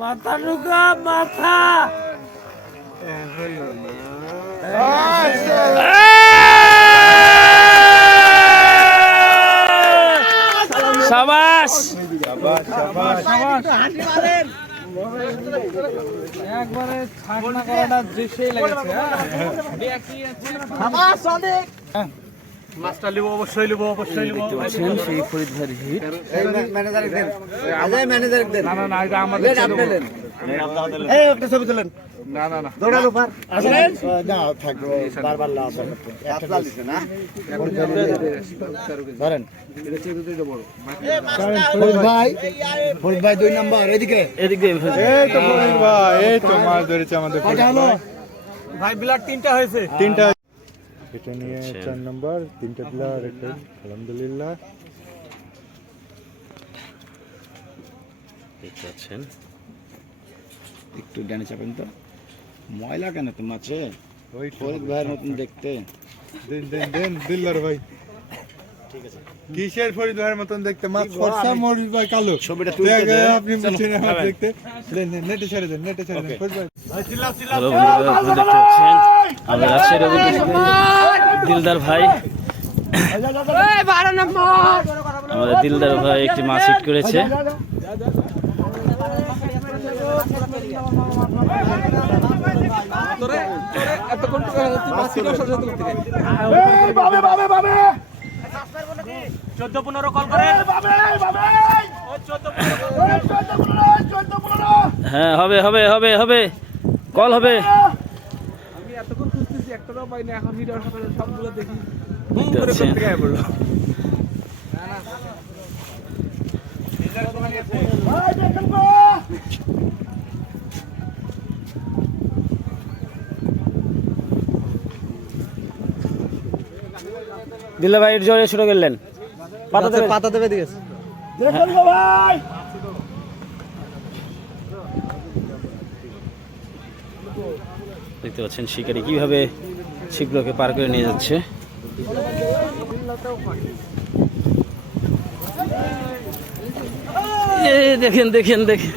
মাথা ঢুকা মাথা শাবাশ একবারে ছাড়না করাটা দৃশ্যই লেগেছে। মাছটা লিবো অবশ্যই লিবো সেই ফরিদ ভাইয়ের হিট। ম্যানেজার দেন, ম্যানেজার দেন। না না না, এটা আমাদের এই একটা ছবি তুলেন। না না না, দৌড়ালো পার আসেন না থাকবো বারবার লাভ একটা লালিছে না ধরেন এটা চেয়ে দিতে বড় ফরিদ ভাই 2 নাম্বার এদিকে এই তো ফরিদ ভাই, এই তো মাছ ধরেছে আমাদের ফরিদ ভাই। ব্লাড 3টা হয়েছে, 3টা এটা নিয়ে 4 নাম্বার 3টা ব্লাড রেখে আলহামদুলিল্লাহ। দেখতে পাচ্ছেন একটু ডানে চাপেন তো, ময়লা কেন তো মাছে ওই ফরিদ ভাইয়ের মতন দেখতে। দেন দেন দেন দিলদার ভাই, ঠিক আছে। কিসের ফরিদ ভাইয়ের মতন দেখতে? মাছ ফর্সা মরিদ ভাই কালো, ছবিটা তুলে আপনি বলছেন মাছ দেখতে। দেন দেন নেটে ছেড়ে দেন, নেটে ছেড়ে দেন ফরিদ ভাই। হ্যালো বন্ধুরা, আপনারা দেখতে পাচ্ছেন আমাদের রাজশাহীর দিলদার ভাই, আমাদের দিলদার ভাই একটি মাছ হিট করেছে। হ্যাঁ হবে হবে হবে হবে, কল হবে। আমি এতক্ষণ খুঁজতেছি, একটাও পাইনি। এখন হিটার সবগুলো দেখি দিল্লা ভাই জোরে শুরু করলেন, পাতা দেবে দিকে দেখতে পাচ্ছেন শিকারি কিভাবে ছিপগুলোকে পার করে নিয়ে যাচ্ছে। দেখেন দেখেন দেখেন,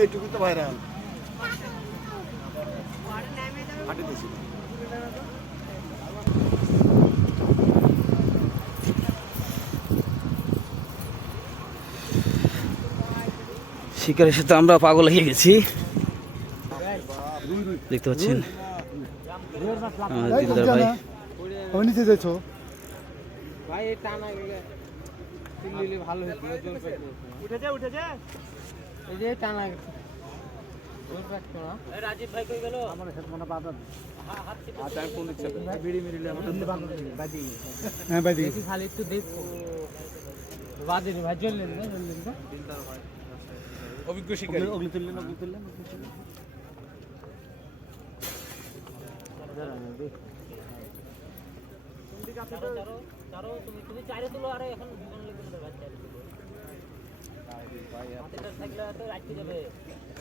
এইটুকু তো ভাইরাল শিকারের সাথে আমরা পাগল হয়ে গেছি। দেখতে পাচ্ছেন দিলদার ভাই, নিচে যাচ্ছ ভাই। টানা ভালো এই যে টানা রাজীব ভাই কই গেল? আমার সাথে মনে পাতা বিড়ি মিরিলে খালি একটু দেখো বাদিনি ভাই চললেন না অভিজ্ঞ শিকারী ওগুলো তুললেন তুমি চাইরে তুলো। আরে এখন জীবন লিখে দেবে ভাই, চাইরে তুলো মাথাটা থাকলে তো রাখতে যাবে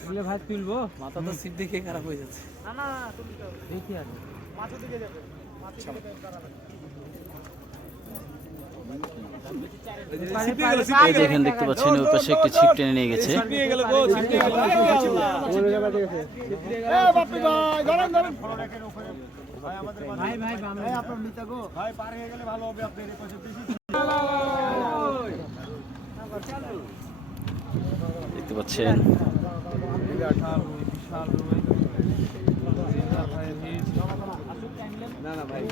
বলে ভাই তুলবো। মাথা তো সিট দেখে খারাপ হয়ে যাচ্ছে। না না তুমি দেখি আর মাথা দিকে যাবে, মাথা দিকে খারাপ এই দেখেন, দেখতে পাচ্ছেন ওই পাশে একটি ছিপ টেনে নিয়ে গেছে। দেখতে পাচ্ছেন না না ভাই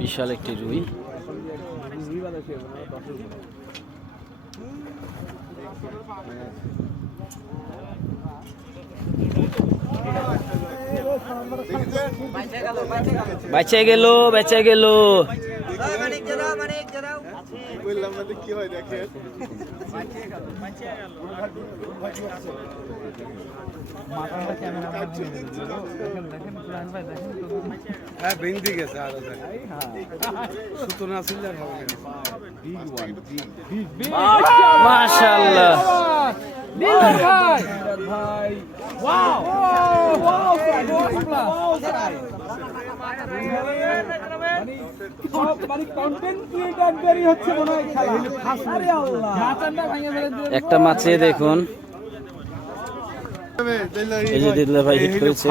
বিশাল একটি রুই। বেঁচে গেল বেঁচে গেল। বললাম না তো কি হয় দেখেন। হ্যাঁ বিন্দি গেছে আরো সুতো না ছিল আর হবে না। মাশাআল্লাহ। একটা মাছে দেখুন, এই যে দিল্লা ভাই হিট করেছে।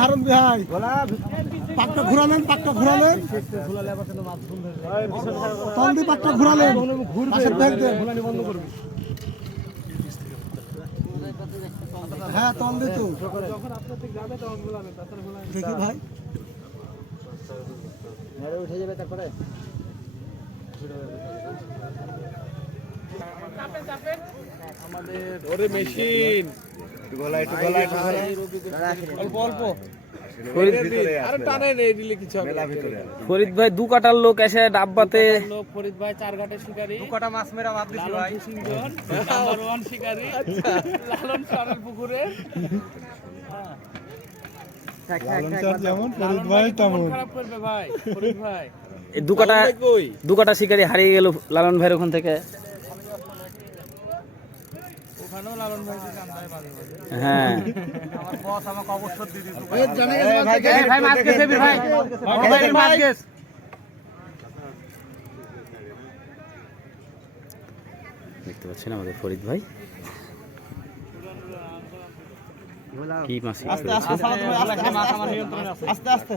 হারুন বিহাই পাকটা ঘুরালেন, পাকটা ঘুরালেন, তল দিয়ে পাকটা ঘুরালেন, হ্যাঁ তল দিয়ে তো দেখি ভাই উঠে যাবে। তারপরে ওরে মেশিন অল্প অল্প ফরিদ ভাই 2 কাটার লোক এসে ডাব্বাতে। ফরিদ ভাই 4 ঘাটের শিকারী, 2 কাটা মাছ মেরা বাদ দিছি ভাই। নাম্বার 1 শিকারী লালন সারের পুকুরে। যেমন ফরিদ ভাই তেমন খারাপ করবে ভাই ফরিদ ভাই। এই 2 কাটা শিকারি হারিয়ে গেল লালন ভাইয়ের ওখান থেকে। ওখানেও লালন ভাইকে কান্দায় বাজে বাজে। হ্যাঁ আমার বস আমাকে অবসর দিয়ে দিত ভাই। ভাই মাছ গেছে ভাই, ভাই মাছ গেছে। দেখতে পাচ্ছেন আমাদের ফরিদ ভাই কি মাছ হিট করেছে। আস্তে আস্তে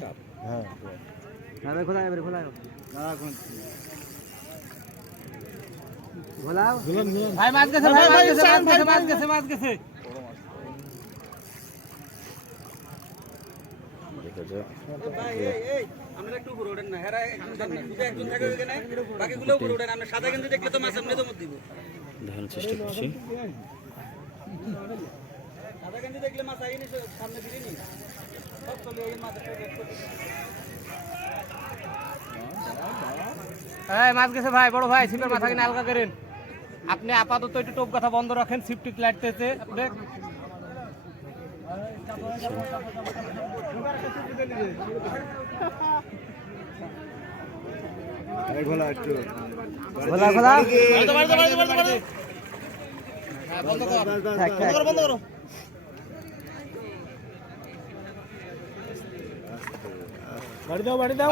হ্যাঁ ভাই মাছ গেছে, ভাই মাছ গেছে, মাছ গেছে, মাছ গেছে। দেখা যাক আমরা একটু উপরে ওঠেন না, হেরা একজন থাকে ওখানে, বাকিগুলো উপরে ওঠেন। আমরা সাদা গেঞ্জি দেখলে তো মাছ এমনি তো মত দিব। দেখানোর চেষ্টা করছি। সাদা গেঞ্জি দেখলে মাছ আইনি সামনে দিলেনি সব চলে এই মাছ। এই মাছ গেছে ভাই, বড় ভাই ছিপের মাথা কিনে আলগা করেন। আপনি আপাতত একটু টোপ কথা বন্ধ রাখেন, সিফটি লাইটতেছে আপনি। ঘোলা একটু বন্ধ করো। বাড়ি দাও, বাড়ি দাও,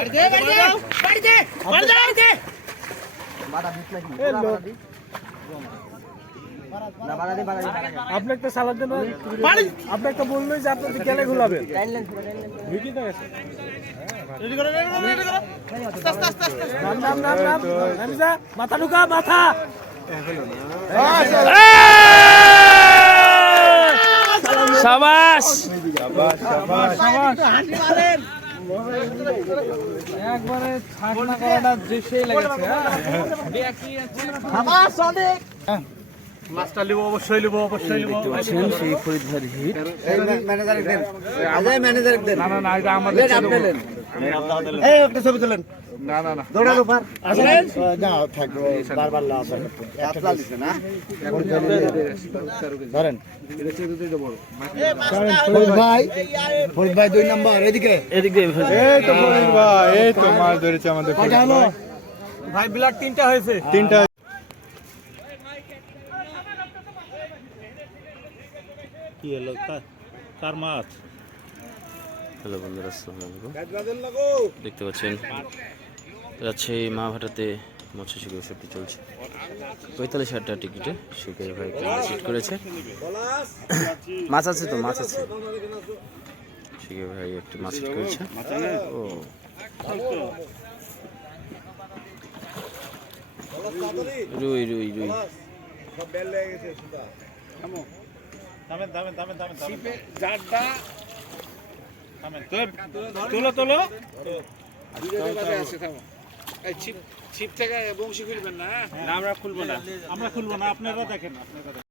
আপনি একটা সালাদ দেন, আপনি একটা বললেই যে আপনি গেলে ঘুলাবেন। মাথা ঢুকা, মাথা শাবাশ। একবারে ছাড়না করাটা দেশেই লেগেছে। মাছটা লিবো, অবশ্যই লিবো, অবশ্যই লিবো। দেখতে পাচ্ছেন সেই ফরিদ ভাইয়ের হিট। ম্যানেজার দেন, ম্যানেজার দেন। না না না এটা আমাদের আপনি নেন, এই একটা ছবি তোলেন। না না না দৌড়ানো পার না থাকবে, বারবার লাভ হয়। পাতলা দিছে না, ধরেন ফরিদ ভাই 2 নাম্বার এদিকে, এদিক দিয়ে এই তো ফরিদ ভাই, এই তো মাছ ধরেছে আমাদের ফরিদ ভাই। ভাই ব্লাড 3টা হয়েছে। 3টা কি হলো কার মাছ? হ্যালো বন্ধুরা, আসসালামু আলাইকুম। দেখতে পাচ্ছেন যাচ্ছে মা ভাটাতে মৎস্য শিকার উৎসবটি চলছে। 45,000 টাকা টিকিটে শিকারি ভাই হিট করেছে। মাছ আছে তো, মাছ আছে। শিকারি ভাই একটি মাছ হিট করেছে। ও রুই রুই রুই। তোলো তোলো। ছিপ থেকে বংশী খুলবেন না? আমরা খুলবো না, আপনারা দেখেন।